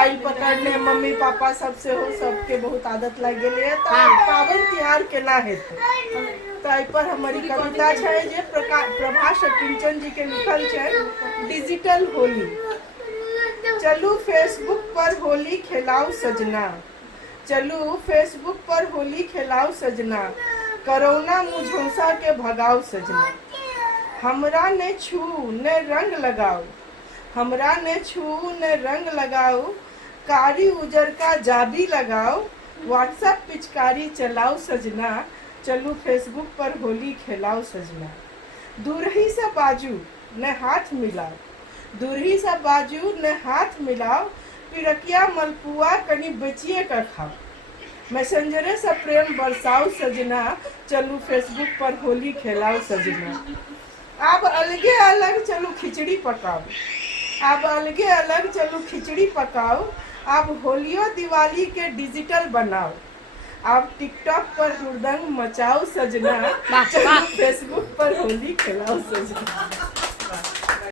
Mobile पकड़ने mummy papa सबसे हो सबके बहुत आदत लग गई है तो पावन त्योहार केना हेतै ताहि पर हमारी कविता है जे प्रभा शकिंचन जी के लिखल है डिजिटल होली। चलू फेसबुक पर होली खेलाऊ सजना, चलू फेसबुक पर होली खेलाऊ सजना, कोरोना मुझौसा के भगाऊ सजना। हमरा ने छू ने रंग लगाओ, हमरा ने छू ने रंग लगाओ, कारी उजर का जाबी लगाओ, व्हाट्सएप पिचकारी चलाओ सजना, चलू फेसबुक पर होली खेलाओ सजना। दूरही से बाजू ने हाथ मिलाओ, दूरही से बाजू ने हाथ मिलाओ, पिरकिया मलपुआ कनी बचिए कर खाओ। मैसेंजरे से प्रेम बरसाओ सजना, चलू फेसबुक पर होली खेलाओ सजना। अब अलगे अलग चलो खिचड़ी पकाओ, अब अलगे अलग चलो खिचड़ी पकाओ, अब होलियो दिवाली के डिजिटल बनाओ, अब टिकटॉक पर हुड़दंग मचाओ सजना, चलो फेसबुक पर होली खेलाओ सजना।